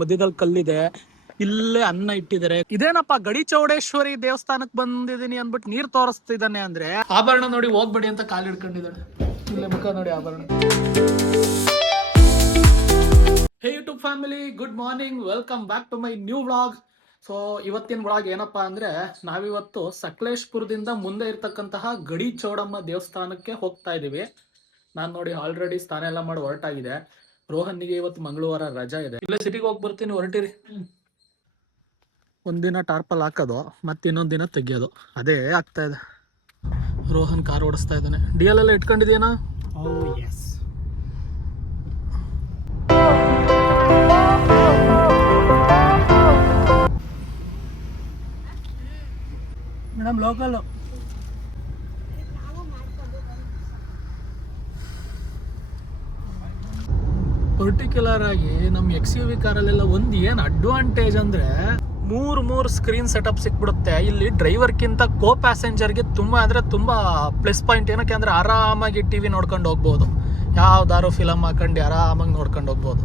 ಮಧ್ಯದಲ್ಲಿ ಕಲ್ಲಿದೆ, ಇಲ್ಲೇ ಅನ್ನ ಇಟ್ಟಿದ್ದಾರೆ. ಇದೇನಪ್ಪ ಗಡಿ ಚೌಡೇಶ್ವರಿ ದೇವಸ್ಥಾನಕ್ಕೆ ಬಂದಿದ್ದೀನಿ ಅಂದ್ಬಿಟ್ಟು ನೀರ್ ತೋರಿಸ್ತಿದ್ದಾನೆ ಅಂದ್ರೆ, ಆಭರಣ ನೋಡಿ ಹೋಗ್ಬೇಡಿ ಅಂತ ಕಾಲು ಹಿಡ್ಕೊಂಡಿದ್ದಾಳೆ. ಇಲ್ಲೇ ಮುಖ ನೋಡಿ ಆಭರಣ. Hey YouTube family, good morning, welcome back to my new vlog. So ಇವತ್ತಿನ ವ್ಲಾಗ್ ಏನಪ್ಪಾ ಅಂದ್ರೆ, ನಾವಿವತ್ತು ಸಕಲೇಶ್ಪುರದಿಂದ ಮುಂದೆ ಇರ್ತಕ್ಕಂತಹ ಗಡಿ ಚೌಡಮ್ಮ ದೇವಸ್ಥಾನಕ್ಕೆ ಹೋಗ್ತಾ ಇದೀವಿ. ನಾನ್ ನೋಡಿ ಆಲ್ರೆಡಿ ಸ್ನಾನ ಎಲ್ಲ ಮಾಡಿ ಹೊರಟಾಗಿದೆ. ರೋಹನ್ನಿಗೆ ಇವತ್ತು ಮಂಗಳವಾರ ರಜಾ ಇದೆ. ಇಲ್ಲೇ ಸಿಟಿಗೆ ಹೋಗಿ ಬರ್ತೀನಿ, ಹೊರಟಿರಿ. ಒಂದಿನ ಟಾರ್ಪಲ್ ಹಾಕೋದು, ಮತ್ತೆ ಇನ್ನೊಂದ್ ದಿನ ತೆಗಿಯೋದು, ಅದೇ ಆಗ್ತಾ ಇದೆ. ರೋಹನ್ ಕಾರ್ ಓಡಿಸ್ತಾ ಇದ್ದಾನೆ. ಡಿ ಎಲ್ ಎಲ್ಲ ಇಟ್ಕೊಂಡಿದ್ಯಾನ? ಮೇಡಮ್ ಲೋಕಲ್ ಪರ್ಟಿಕ್ಯುಲರ್ ಆಗಿ ನಮ್ಮ XUV ಕಾರಲ್ಲೆಲ್ಲ ಒಂದು ಏನು ಅಡ್ವಾಂಟೇಜ್ ಅಂದ್ರೆ, ಮೂರು ಸ್ಕ್ರೀನ್ ಸೆಟಪ್ ಸಿಕ್ಬಿಡುತ್ತೆ. ಇಲ್ಲಿ ಡ್ರೈವರ್ಗಿಂತ ಕೋ ಪ್ಯಾಸೆಂಜರ್ಗೆ ತುಂಬಾ ಅಂದ್ರೆ ತುಂಬಾ ಪ್ಲಸ್ ಪಾಯಿಂಟ್. ಏನಕ್ಕೆ ಅಂದ್ರೆ ಆರಾಮಾಗಿ ಟಿವಿ ನೋಡ್ಕೊಂಡು ಹೋಗ್ಬೋದು, ಯಾವ್ದಾರು ಫಿಲಮ್ ಹಾಕೊಂಡು ಆರಾಮಾಗಿ ನೋಡ್ಕೊಂಡು ಹೋಗ್ಬೋದು.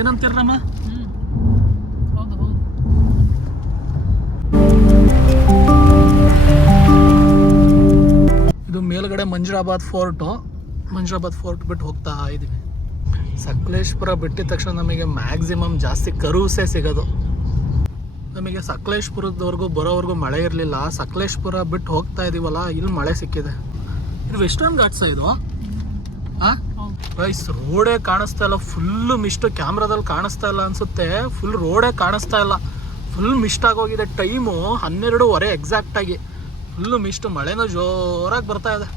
ಏನಂತೀರಮ್ಮ? ಇದು ಮೇಲ್ಗಡೆ ಮಂಜರಾಬಾದ್ ಫೋರ್ಟ್ ಬಿಟ್ಟು ಹೋಗ್ತಾ ಇದೀವಿ. ಸಕಲೇಶ್ಪುರ ಬಿಟ್ಟಿದ ತಕ್ಷಣ ನಮಗೆ ಮ್ಯಾಕ್ಸಿಮಮ್ ಜಾಸ್ತಿ ಕರುಸೇ ಸಿಗೋದು. ನಮಗೆ ಸಕಲೇಶ್ಪುರದವರೆಗೂ ಬರೋವರೆಗೂ ಮಳೆ ಇರಲಿಲ್ಲ. ಸಕಲೇಶ್ಪುರ ಬಿಟ್ಟು ಹೋಗ್ತಾ ಇದೀವಲ್ಲ, ಇಲ್ಲಿ ಮಳೆ ಸಿಕ್ಕಿದೆ. ಇದು ವೆಸ್ಟರ್ನ್ ಘಾಟ್ಸ್ ಇದು. ರೈಸ್ ರೋಡೇ ಕಾಣಿಸ್ತಾ ಇಲ್ಲ, ಫುಲ್ ಮಿಸ್ಟ್. ಕ್ಯಾಮ್ರಾದಲ್ಲಿ ಕಾಣಿಸ್ತಾ ಇಲ್ಲ ಅನ್ಸುತ್ತೆ, ಫುಲ್ ರೋಡೇ ಕಾಣಿಸ್ತಾ ಇಲ್ಲ, ಫುಲ್ ಮಿಸ್ಟ್ ಆಗೋಗಿದೆ. ಟೈಮು 12:15 ಎಕ್ಸಾಕ್ಟ್ ಆಗಿ. ಫುಲ್ ಮಿಸ್ಟ್, ಮಳೆನೂ ಜೋರಾಗಿ ಬರ್ತಾ ಇದೆ.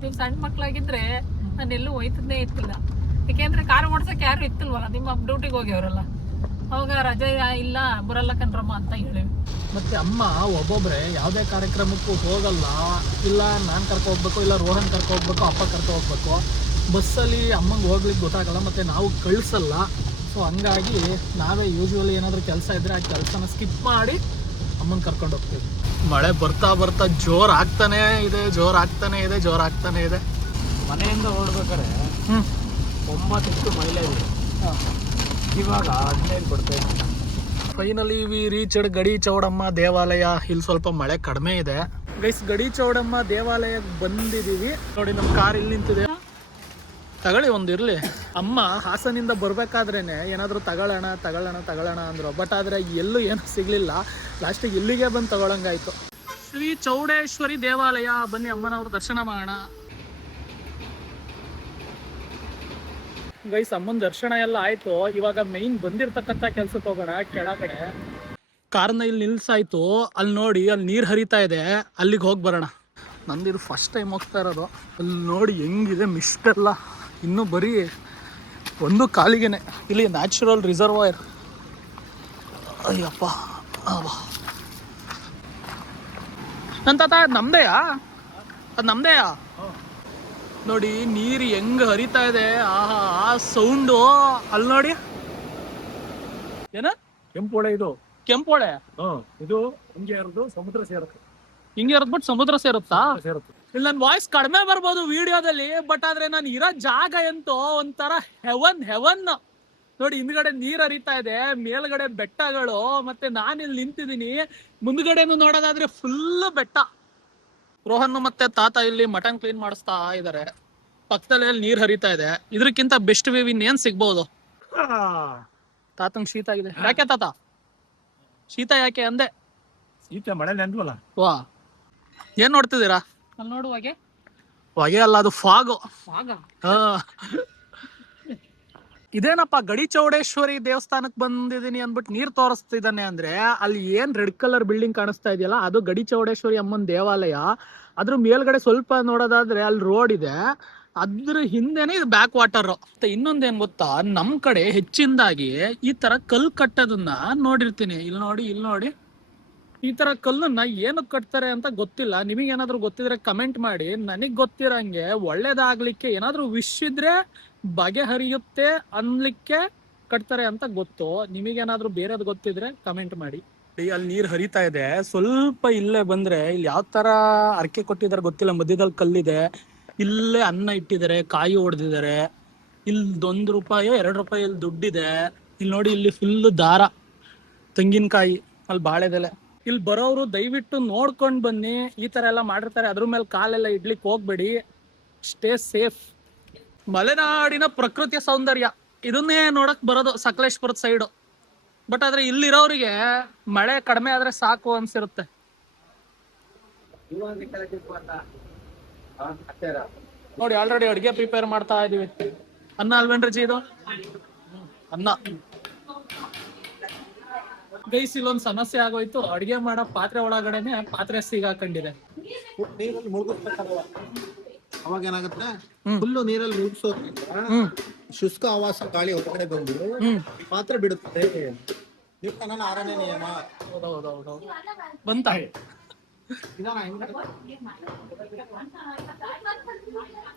ನೀವು ಸಣ್ಣ ಮಕ್ಳಾಗಿದ್ರೆ ನಾನು ಎಲ್ಲೂ ಹೋಯ್ತದೇ ಇತ್ತಿಲ್ಲ. ಯಾಕೆಂದ್ರೆ ಕಾರ್ ಓಡ್ಸಕ್ಕೆ ಯಾರು ಇತ್ತಿಲ್ವಲ್ಲ, ನಿಮ್ಮ ಡ್ಯೂಟಿಗೆ ಹೋಗ್ಯವ್ರಲ್ಲ, ಅವಾಗ ರಜೆ ಇಲ್ಲ ಬರಲ್ಲ ಕಣ್ರಮ್ಮ ಅಂತ ಹೇಳಿವಿ. ಮತ್ತೆ ಅಮ್ಮ ಒಬ್ಬೊಬ್ರೆ ಯಾವುದೇ ಕಾರ್ಯಕ್ರಮಕ್ಕೂ ಹೋಗಲ್ಲ. ಇಲ್ಲ ನಾನು ಕರ್ಕೊ ಹೋಗ್ಬೇಕು, ಇಲ್ಲ ರೋಹನ್ ಕರ್ಕೊ ಹೋಗ್ಬೇಕು, ಅಪ್ಪ ಕರ್ಕೊ ಹೋಗ್ಬೇಕು. ಬಸ್ಸಲ್ಲಿ ಅಮ್ಮಂಗೆ ಹೋಗ್ಲಿಕ್ಕೆ ಗೊತ್ತಾಗಲ್ಲ, ಮತ್ತೆ ನಾವು ಕಳಿಸಲ್ಲ. ಸೊ ಹಂಗಾಗಿ ನಾವೇ ಯೂಶ್ವಲಿ ಏನಾದರೂ ಕೆಲಸ ಇದ್ದರೆ ಆ ಕೆಲಸನ ಸ್ಕಿಪ್ ಮಾಡಿ ಅಮ್ಮನ ಕರ್ಕೊಂಡು ಹೋಗ್ತೀವಿ. ಮಳೆ ಬರ್ತಾ ಬರ್ತಾ ಜೋರು ಆಗ್ತಾನೆ ಇದೆ. ಮನೆಯಿಂದ ಹೊರಡ್ಬೇಕಾದ್ರೆ 9 ಮೈಲೇಜ್, ಇವಾಗ 15 ಕೊಡ್ತಾ ಇದೆ. ಫೈನಲಿ ವಿ ರೀಚ್ಡ್ ಗಡಿ ಚೌಡಮ್ಮ ದೇವಾಲಯ. ಇಲ್ಲಿ ಸ್ವಲ್ಪ ಮಳೆ ಕಡಿಮೆ ಇದೆ ಗೈಸ್. ಗಡಿ ಚೌಡಮ್ಮ ದೇವಾಲಯಕ್ಕೆ ಬಂದಿದ್ದೀವಿ. ನೋಡಿ ನಮ್ಮ ಕಾರ್ ಇಲ್ಲಿ ನಿಂತಿದೆ. ತಗೊಳ್ಳಿ, ಒಂದಿರಲಿ. ಅಮ್ಮ ಹಾಸನಿಂದ ಬರ್ಬೇಕಾದ್ರೇನೆ ಏನಾದರೂ ತಗೊಳ್ಳೋಣ ಅಂದರು. ಬಟ್ ಆದರೆ ಎಲ್ಲೂ ಏನೂ ಸಿಗಲಿಲ್ಲ. ಲಾಸ್ಟಿಗೆ ಇಲ್ಲಿಗೆ ಬಂದು ತಗೊಳ್ಳಂಗಾಯ್ತು. ಶ್ರೀ ಚೌಡೇಶ್ವರಿ ದೇವಾಲಯ. ಬನ್ನಿ ಅಮ್ಮನವ್ರ ದರ್ಶನ ಮಾಡೋಣ. ಗೈಸ್ ಅಮ್ಮನ ದರ್ಶನ ಎಲ್ಲ ಆಯ್ತು. ಇವಾಗ ಮೈನ್ ಬಂದಿರ್ತಕ್ಕಂಥ ಕೆಲ್ಸಕ್ಕೆ ಹೋಗೋಣ. ಕೆಳಗಡೆ ಕಾರ್ನ ಇಲ್ಲಿ ನಿಲ್ಸಾಯ್ತು. ಅಲ್ಲಿ ನೋಡಿ, ಅಲ್ಲಿ ನೀರು ಹರಿತಾ ಇದೆ, ಅಲ್ಲಿಗೆ ಹೋಗಿ ಬರೋಣ. ನಂದಿದು ಫಸ್ಟ್ ಟೈಮ್ ಹೋಗ್ತಾ ಇರೋದು. ಅಲ್ಲಿ ನೋಡಿ ಹೆಂಗಿದೆ ಮಿಸ್ಟ್ ಎಲ್ಲ. ಇನ್ನೂ ಬರೀ ಒಂದು ಕಾಲಿಗೆನೆ. ಇಲ್ಲಿ ನ್ಯಾಚುರಲ್ ರಿಸರ್ವಾಯರ್. ಅಯ್ಯಪ್ಪ, ನನ್ನ ತಾತ ನಮ್ದೇಯಾ? ಅದು ನಮ್ದೇಯಾ? ನೋಡಿ ನೀರು ಹೆಂಗ್ ಹರಿತಾ ಇದೆ. ಆಹಾ, ಆ ಸೌಂಡು. ಅಲ್ಲಿ ನೋಡಿ, ಏನ ಕೆಂಪೋಳೆ ಇದು. ಕೆಂಪೋಳೆ. ಇದು ಹಿಂಗೆ ಇರೋದು ಸಮುದ್ರ ಸೇರುತ್ತೆ. ಹಿಂಗೆ ಇರೋದ್ಬಿಟ್ಟು ಸಮುದ್ರ ಸೇರುತ್ತಾ? ಸೇರುತ್ತೆ. ಇಲ್ಲಿ ನನ್ನ ವಾಯ್ಸ್ ಕಡಿಮೆ ಬರ್ಬೋದು ವಿಡಿಯೋದಲ್ಲಿ, ಬಟ್ ಆದ್ರೆ ನಾನು ಇರೋ ಜಾಗ ಎಂತೋ ಒಂಥರ ಹೆವನ್. ನೋಡಿ ಹಿಂದ್ಗಡೆ ನೀರ್ ಹರಿತಾ ಇದೆ, ಮೇಲ್ಗಡೆ ಬೆಟ್ಟಗಳು, ಮತ್ತೆ ನಾನಿಲ್ಲಿ ನಿಂತಿದ್ದೀನಿ. ಮುಂದ್ಗಡೆನು ನೋಡೋದಾದ್ರೆ ಫುಲ್ ಬೆಟ್ಟ. ರೋಹನ್ ಮತ್ತೆ ತಾತ ಇಲ್ಲಿ ಮಟನ್ ಕ್ಲೀನ್ ಮಾಡಿಸ್ತಾ ಇದಾರೆ. ಪಕ್ಕದಲ್ಲಿ ನೀರ್ ಹರಿತಾ ಇದೆ. ಇದಕ್ಕಿಂತ ಬೆಸ್ಟ್ ವ್ಯೂ ಇನ್ನೇನ್ ಸಿಗ್ಬಹುದು? ತಾತಂಗ್ ಶೀತ ಆಗಿದೆ. ಯಾಕೆ ತಾತ ಶೀತ ಯಾಕೆ ಅಂದೆ? ಶೀತ ಮಳೆ ನೆಂದ್ವಲ್ಲ. ವಾ, ಏನ್ ನೋಡ್ತಿದ್ದೀರಾ? ಅಲ್ಲಿ ನೋಡುವಾಗೆ ಹೊಗೆ ಅಲ್ಲ, ಅದು ಫಾಗು. ಇದೇನಪ್ಪ ಗಡಿ ಚೌಡೇಶ್ವರಿ ದೇವಸ್ಥಾನಕ್ಕೆ ಬಂದಿದ್ದೀನಿ ಅಂದ್ಬಿಟ್ಟು ನೀರ್ ತೋರಿಸ್ತಿದ್ದಾನೆ ಅಂದ್ರೆ, ಅಲ್ಲಿ ಏನ್ ರೆಡ್ ಕಲರ್ ಬಿಲ್ಡಿಂಗ್ ಕಾಣಿಸ್ತಾ ಇದೆಯಲ್ಲ, ಅದು ಗಡಿ ಚೌಡೇಶ್ವರಿ ಅಮ್ಮನ ದೇವಾಲಯ. ಅದ್ರ ಮೇಲ್ಗಡೆ ಸ್ವಲ್ಪ ನೋಡೋದಾದ್ರೆ ಅಲ್ಲಿ ರೋಡ್ ಇದೆ, ಅದ್ರ ಹಿಂದೆನೆ ಇದು ಬ್ಯಾಕ್ ವಾಟರ್. ಮತ್ತೆ ಇನ್ನೊಂದೇನ್ ಗೊತ್ತಾ, ನಮ್ ಕಡೆ ಹೆಚ್ಚಿನದಾಗಿ ಈ ತರ ಕಲ್ ಕಟ್ಟೋದನ್ನ ನೋಡಿರ್ತೀನಿ. ಇಲ್ಲಿ ನೋಡಿ ಈ ತರ ಕಲ್ಲನ್ನ ಏನಕ್ಕೆ ಕಟ್ತಾರೆ ಅಂತ ಗೊತ್ತಿಲ್ಲ. ನಿಮಗೇನಾದ್ರೂ ಗೊತ್ತಿದ್ರೆ ಕಮೆಂಟ್ ಮಾಡಿ. ನನಗ್ ಗೊತ್ತಿರಂಗೆ ಒಳ್ಳೇದಾಗ್ಲಿಕ್ಕೆ ಏನಾದ್ರೂ ವಿಶ್ ಇದ್ರೆ ಬಗೆಹರಿಯುತ್ತೆ ಅನ್ಲಿಕ್ಕೆ ಕಟ್ತಾರೆ ಅಂತ ಗೊತ್ತು. ನಿಮಗೇನಾದ್ರೂ ಬೇರೆದ್ ಗೊತ್ತಿದ್ರೆ ಕಮೆಂಟ್ ಮಾಡಿ. ಅಲ್ಲಿ ನೀರ್ ಹರಿತಾ ಇದೆ. ಸ್ವಲ್ಪ ಇಲ್ಲೇ ಬಂದ್ರೆ ಇಲ್ಲಿ ಯಾವ ತರ ಅರ್ಕೆ ಕೊಟ್ಟಿದಾರೆ ಗೊತ್ತಿಲ್ಲ. ಮಧ್ಯದಲ್ಲಿ ಕಲ್ಲಿದೆ. ಇಲ್ಲೇ ಅನ್ನ ಇಟ್ಟಿದ್ದಾರೆ, ಕಾಯಿ ಹೊಡೆದಿದ್ದಾರೆ. ಇಲ್ಲಿ ₹1 ₹2 ಇಲ್ಲಿ ದುಡ್ಡಿದೆ. ಇಲ್ಲಿ ನೋಡಿ, ಇಲ್ಲಿ ಫುಲ್ ದಾರ, ತೆಂಗಿನಕಾಯಿ, ಅಲ್ಲಿ ಬಾಳೆದೆಲೆ. ಇಲ್ಲಿ ಬರೋರು ದಯವಿಟ್ಟು ನೋಡ್ಕೊಂಡು ಬನ್ನಿ. ಈ ತರ ಎಲ್ಲ ಮಾಡಿರ್ತಾರೆ, ಅದ್ರ ಮೇಲೆ ಕಾಲೆಲ್ಲ ಇಡ್ಲಿಕ್ಕೆ ಹೋಗ್ಬೇಡಿ. Stay safe. ಮಲೆನಾಡಿನ ಪ್ರಕೃತಿಯ ಸೌಂದರ್ಯ ಇದನ್ನೇ ನೋಡಕ್ ಬರೋದು ಸಕಲೇಶ್ಪುರದ ಸೈಡು. ಬಟ್ ಆದ್ರೆ ಇಲ್ಲಿರೋರಿಗೆ ಮಳೆ ಕಡಿಮೆ ಆದ್ರೆ ಸಾಕು ಅನ್ಸಿರುತ್ತೆ. ನೋಡಿ, ಆಲ್ರೆಡಿ ಅಡುಗೆ ಪ್ರಿಪೇರ್ ಮಾಡ್ತಾ ಇದೀವಿ. ಅನ್ನ ಅಲ್ವೇನ್ರಿ ಜಿ ಇದು? ಅನ್ನ. ಗೈಸ್, ಇಲ್ಲೊಂದು ಸಮಸ್ಯೆ ಆಗೋಯ್ತು. ಅಡುಗೆ ಮಾಡೋ ಪಾತ್ರೆ ಒಳಗಡೆನೆ ಪಾತ್ರೆ ಸಿಗಾಕೊಂಡಿದೆ. ನೀರಲ್ಲಿ ಮುಳುಗಿಸ್ಬೇಕಲ್ವ, ಅವಾಗ ಏನಾಗುತ್ತೆ, ಫುಲ್ಲು ನೀರಲ್ಲಿ ಮುಳುಗಿಸೋದ್ರಿಂದ ಶುಷ್ಕ ಆವಾಸ ಗಾಳಿ ಹೊರಗಡೆ ಬಂದು ಪಾತ್ರೆ ಬಿಡುತ್ತೆ. ನ್ಯೂಟನ್ನ 6ನೇ ನಿಯಮ. ಹೌದೌದೌದು. ಬಂತ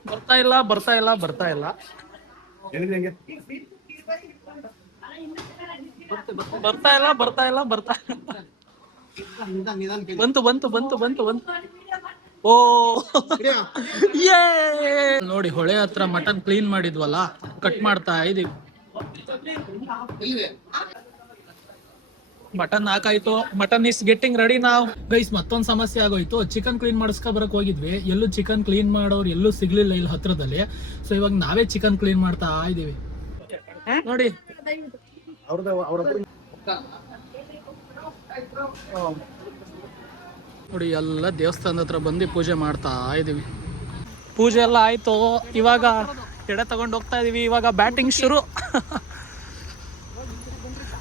ಬರ್ತಾ ಇಲ್ಲ ಬರ್ತಾ ಇಲ್ಲ ಬರ್ತಾ ಇಲ್ಲ ಬರ್ತಾ ಇಲ್ಲ ಬರ್ತಾ ಇಲ್ಲ ಬರ್ತಾ ಬಂತು ಬಂತು ಬಂತು ಬಂತು ಬಂತು. ಓ ಯೇ! ನೋಡಿ, ಹೊಳೆ ಹತ್ರ ಮಟನ್ ಕ್ಲೀನ್ ಮಾಡಿದ್ವಲ್ಲ, ಕಟ್ ಮಾಡ್ತಾ ಇದೀವಿ. ಮಟನ್ ಹಾಕಾಯ್ತು. ಮಟನ್ ಇಸ್ ಗೆಟ್ಟಿಂಗ್ ರೆಡಿ ನಾವು. ಗೈಸ್, ಮತ್ತೊಂದು ಸಮಸ್ಯೆ ಆಗೋಯ್ತು. ಚಿಕನ್ ಕ್ಲೀನ್ ಮಾಡಿಸ್ಕೊ ಬರಕ್ ಹೋಗಿದ್ವಿ, ಎಲ್ಲೂ ಚಿಕನ್ ಕ್ಲೀನ್ ಮಾಡೋರು ಎಲ್ಲೂ ಸಿಗ್ಲಿಲ್ಲ ಇಲ್ಲಿ ಹತ್ರದಲ್ಲಿ. ಸೊ ಇವಾಗ ನಾವೇ ಚಿಕನ್ ಕ್ಲೀನ್ ಮಾಡ್ತಾ ಇದೀವಿ. ನೋಡಿ, ನೋಡಿ, ಎಲ್ಲ ದೇವಸ್ಥಾನದ ಹತ್ರ ಬಂದು ಪೂಜೆ ಮಾಡ್ತಾ ಇದೀವಿ. ಪೂಜೆ ಎಲ್ಲ ಆಯ್ತು. ಇವಾಗ ಎಡೆ ತಗೊಂಡು ಹೋಗ್ತಾ ಇದೀವಿ. ಇವಾಗ ಬ್ಯಾಟಿಂಗ್ ಶುರು.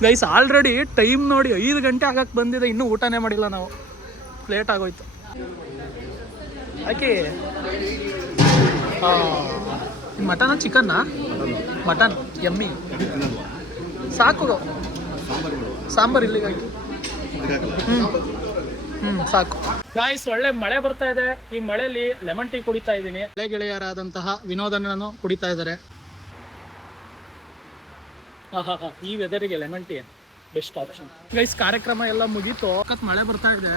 ಗೈಸ್, ಆಲ್ರೆಡಿ ಟೈಮ್ ನೋಡಿ 5 ಗಂಟೆ ಆಗಕ್ಕೆ ಬಂದಿದೆ, ಇನ್ನೂ ಊಟನೇ ಮಾಡಿಲ್ಲ ನಾವು. ಲೇಟ್ ಆಗೋಯ್ತು. ಯಾಕೆ ಮಟನ್ ಚಿಕನ್ನಾ? ಮಟನ್ ಎಮ್ಮಿ ಸಾಕು. ಸಾಂಬಾರ್ ಇಲ್ಲಿಗೆ ಹಾಕಿ. ಸಾಕು. ಗಾಯ್ಸ್, ಒಳ್ಳೆ ಮಳೆ ಬರ್ತಾ ಇದೆ. ಈ ಮಳೆಯಲ್ಲಿ ಲೆಮನ್ ಟೀ ಕುಡಿತಾ ಇದ್ದೀನಿ. ಹಳೆ ಗೆಳೆಯರಾದಂತಹ ವಿನೋದನನ್ನು ಕುಡಿತಾ ಇದ್ದಾರೆ. ಈ ವೆದರಿಗೆ lemon tea best option. Guys, ಕಾರ್ಯಕ್ರಮ ಎಲ್ಲ ಮುಗೀತು. ಮಳೆ ಬರ್ತಾ ಇದೆ.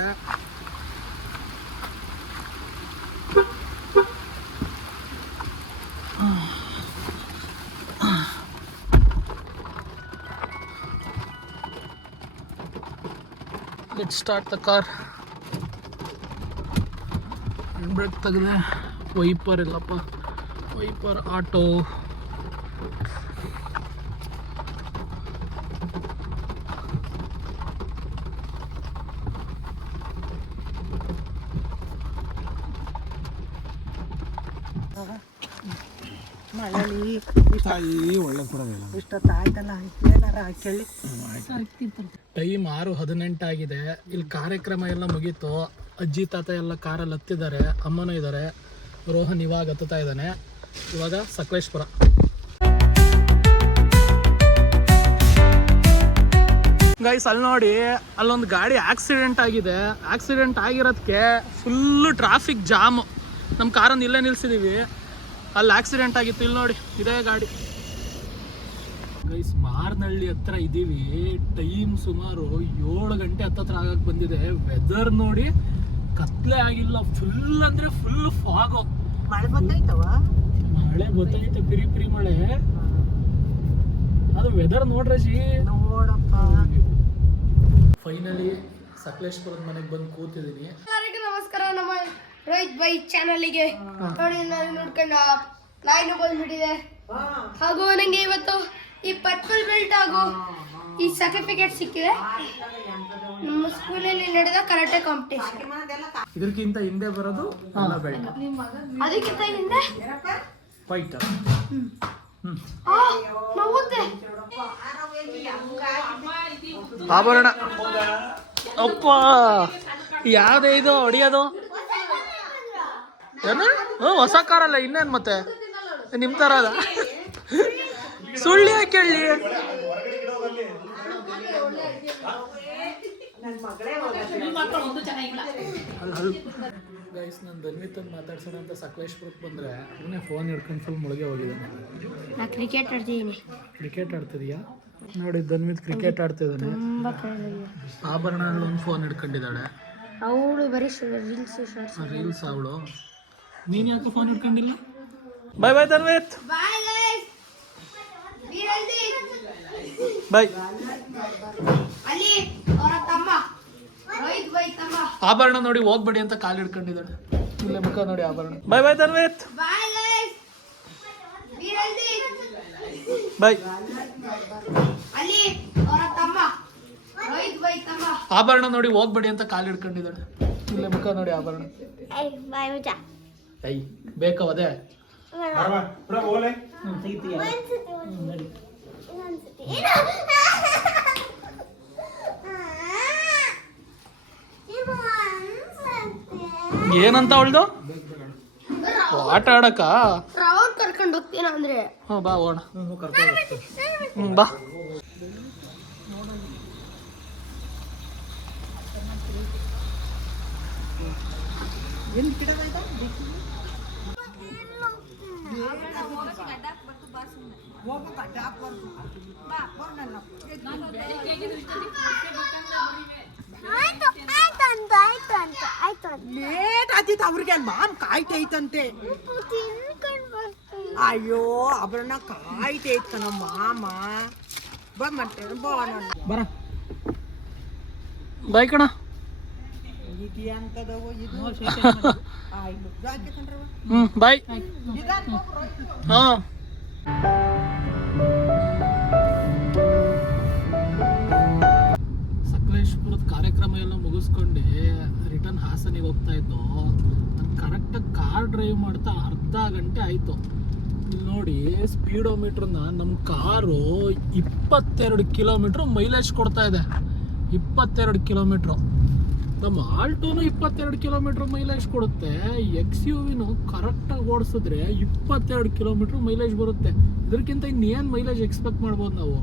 Let's start the car. Brake ತೆಗೆದೆ. ವೈಪರ್ ಇಲ್ಲಪ್ಪ, ವೈಪರ್ ಆಟೋ. ಟೈಮ್ 6:18 ಆಗಿದೆ. ಇಲ್ಲಿ ಕಾರ್ಯಕ್ರಮ ಎಲ್ಲ ಮುಗೀತು. ಅಜ್ಜಿ ತಾತ ಎಲ್ಲ ಕಾರಲ್ಲಿ ಹತ್ತಿದ್ದಾರೆ. ಅಮ್ಮನೂ ಇದ್ದಾರೆ. ರೋಹನ್ ಇವಾಗ ಹತ್ತುತ್ತಾ ಇದ್ದಾನೆ. ಇವಾಗ ಸಕಲೇಶ್ಪುರ. ಗೈಸ್, ಅಲ್ಲಿ ನೋಡಿ, ಅಲ್ಲೊಂದು ಗಾಡಿ ಆಕ್ಸಿಡೆಂಟ್ ಆಗಿದೆ. ಆಕ್ಸಿಡೆಂಟ್ ಆಗಿರೋದಕ್ಕೆ ಫುಲ್ಲು ಟ್ರಾಫಿಕ್ ಜಾಮು. ನಮ್ಮ ಕಾರನ್ನು ಇಲ್ಲೇ ನಿಲ್ಸಿದೀವಿ. ಅಲ್ಲಿ ಆಕ್ಸಿಡೆಂಟ್ ಆಗಿತ್ತು. ಇಲ್ಲಿ ನೋಡಿ, ಇದೇ ಗಾಡಿ. ಗೈಸ್, ಮಾರ್ನಹಳ್ಳಿ ಹತ್ರ ಇದ್ದೀವಿ. ಟೈಮ್ ಸುಮಾರು 7 ಗಂಟೆ ಹತ್ತತ್ರ ಆಗಕ್ಕೆ ಬಂದಿದೆ. ವೆದರ್ ನೋಡಿ, ಕತ್ಲೆ ಆಗಿಲ್ಲ. ಫುಲ್ ಅಂದ್ರೆ ಫುಲ್ ಫಾಗು. ಮಳೆ ಬಂದೈತವ. ಮಳೆ ಗೊತ್ತೈತೆ, ಪಿರಿ ಪಿರಿ ಮಳೆ. ಅದು ವೆದರ್ ನೋಡ್ರಜಿ. ನೋಡಪ್ಪ. ಫೈನಲಿ ಸಕಲೇಶ್ಪುರದ ಮನೆಗೆ ಬಂದು ಕೂತಿದ್ದೀನಿ. ಎಲ್ಲರಿಗೂ ನಮಸ್ಕಾರ. ನಮ್ಮ ರೋಹಿತ್ ಬೈ ಚಾನಲ್ಗೆ ನೋಡಿ, ನಾನು ನೋಡ್ಕೊಂಡು ನಾಯಿನು ಬಂದ್ಬಿಟ್ಟಿದೆ. ಹಾಗೂ ನನಗೆ ಇವತ್ತು ಈ ಪರ್ಪಲ್ ಬೆಲ್ಟ್ ಹಾಗೂ ಈ ಸರ್ಟಿಫಿಕೇಟ್ ಸಿಕ್ಕಿದೆ. ನಮ್ಮ ಸ್ಕೂಲಲ್ಲಿ ನಡೆದ ಕರಾಟೆ ಕಾಂಪಿಟೇಷನ್. ಇದಕ್ಕಿಂತ ಹಿಂದೆ ಬರೋದು ಬೆಲ್ಟ್, ಅದಕ್ಕಿಂತ ಹಿಂದೆ ವೈಟ್. ಆಭರಣ. ಅಪ್ಪ, ಯಾವ್ದೇ ಇದು ಹೊಡಿಯೋದು? ಏನು? ಹೊಸ ಕಾರಲ್ಲ, ಇನ್ನೇನು ಮತ್ತೆ ನಿಮ್ಮ ಥರ ಅದ. ಸುಳ್ಳು ಯಾಕೆ ಹೇಳಿ? ಗೈಸ್, ನಾನು ಧನ್ವಿತನ್ ಮಾತಾಡ್ಸೋಣ ಅಂತ ಸಕಲೇಶ್ಪುರಕ್ಕೆ ಬಂದರೆ ಅವನೇ ಫೋನ್ ಹಿಡ್ಕೊಂಡು ಫುಲ್ ಮುಳುಗೆ ಹೋಗಿದ್ದಾನೆ. ನಾನು ಕ್ರಿಕೆಟ್ ಆಡ್ತಿದ್ದೀನಿ. ಕ್ರಿಕೆಟ್ ಆಡ್ತಿದೀಯಾ? ನೋಡಿ, ಧನ್ವಿತ್ ಕ್ರಿಕೆಟ್ ಆಡ್ತಿದ್ದಾನೆ. ಆಭರಣ ಒಂದು ಫೋನ್ ಹಿಡ್ಕೊಂಡಿದ್ದಾಳೆ. ಅವಳು ಬರೀ ರೀಲ್ಸ್ ರೀಲ್ಸ್ ಅವಳು. ನೀನ್ ಯಾಕೆ ಫೋನ್ ಇಟ್ಕೊಂಡಿಲ್ಲ? ಬಾಯ್ ಬಾಯ್ ತನ್ವಿತ್, ಬಾಯ್ ಗೈಸ್. ನೀರಲ್ಲಿ ಬಾಯ್. ಅಲ್ಲಿ ಅವರ ತಮ್ಮ ರೋಹಿತ್ ಬೈ ತಮ್ಮ. ಆಭರಣ ನೋಡಿ ಹೋಗ್ಬೇಡಿ ಅಂತ ಕಾಲು ಹಿಡ್ಕೊಂಡಿದ್ದಾಳೆ. ಇಲ್ಲೇ ಮುಖ ನೋಡಿ ಆಭರಣ. ಬಾಯ್ ಬಾಯ್ ತನ್ವಿತ್, ಬಾಯ್ ಗೈಸ್. ನೀರಲ್ಲಿ ಬಾಯ್. ಅಲ್ಲಿ ಅವರ ತಮ್ಮ ರೋಹಿತ್ ಬೈ ತಮ್ಮ. ಆಭರಣ ನೋಡಿ ಹೋಗ್ಬೇಡಿ ಅಂತ ಕಾಲು ಹಿಡ್ಕೊಂಡಿದ್ದಾಳೆ. ಇಲ್ಲೇ ಮುಖ ನೋಡಿ ಆಭರಣ. ಬಾಯ್ ಮಚ್ಚ. ಐ ಬೇಕವದೆ ಏನಂತ ಅವಳ್ದು ಆಟ ಆಡಕ? ರೌಂಡ್ ಕರ್ಕೊಂಡು ಹೋಗ್ತೀನ ಅಂದ್ರೆ ಬಾ ಹೋಣ. ಬಾ. ಲೇಟ್ ಆತಿತ್ತು ಅವ್ರಿಗೆ ಮಾಮ್ ಕಾಯ್ತೈತಂತೆ. ಅಯ್ಯೋ ಅಬ್ರನ್ನ ಕಾಯ್ತೈತ್ ಕಣ ಮಾಮ. ಬಾ ಮತ್ತೆ ಬರ ಬಾಯ್ ಕಣ. ಇದು ಅಂತದವು ಇದು ಆಯ್ತು ಜಾಕೆ ಕಂಡ್ರವ ಬಾಯ್. ಹಾ ಸಕಲೇಶ್ಪುರದ ಕಾರ್ಯಕ್ರಮ ಎಲ್ಲ ಮುಗಿಸ್ಕೊಂಡು ರಿಟರ್ನ್ ಹಾಸನಿಗೆ ಹೋಗ್ತಾ ಇದ್ದು. ನಾನು ಕರೆಕ್ಟಾಗಿ ಕಾರ್ ಡ್ರೈವ್ ಮಾಡ್ತಾ ಅರ್ಧ ಗಂಟೆ ಆಯಿತು. ಇಲ್ಲಿ ನೋಡಿ ಸ್ಪೀಡೋಮೀಟ್ರನ್ನ ನಮ್ಮ ಕಾರು 22 ಕಿಲೋಮೀಟ್ರ್ ಮೈಲೇಜ್ ಕೊಡ್ತಾ ಇದೆ. 22 ಕಿಲೋಮೀಟ್ರು. ನಮ್ಮ ಆಲ್ಟೋನು 22 ಕಿಲೋಮೀಟ್ರ್ ಮೈಲೇಜ್ ಕೊಡುತ್ತೆ. XUV ಕರೆಕ್ಟಾಗಿ ಓಡಿಸಿದ್ರೆ 22 ಕಿಲೋಮೀಟ್ರ್ ಮೈಲೇಜ್ ಬರುತ್ತೆ. ಇದಕ್ಕಿಂತ ಇನ್ನೇನು ಮೈಲೇಜ್ ಎಕ್ಸ್ಪೆಕ್ಟ್ ಮಾಡ್ಬೋದು ನಾವು?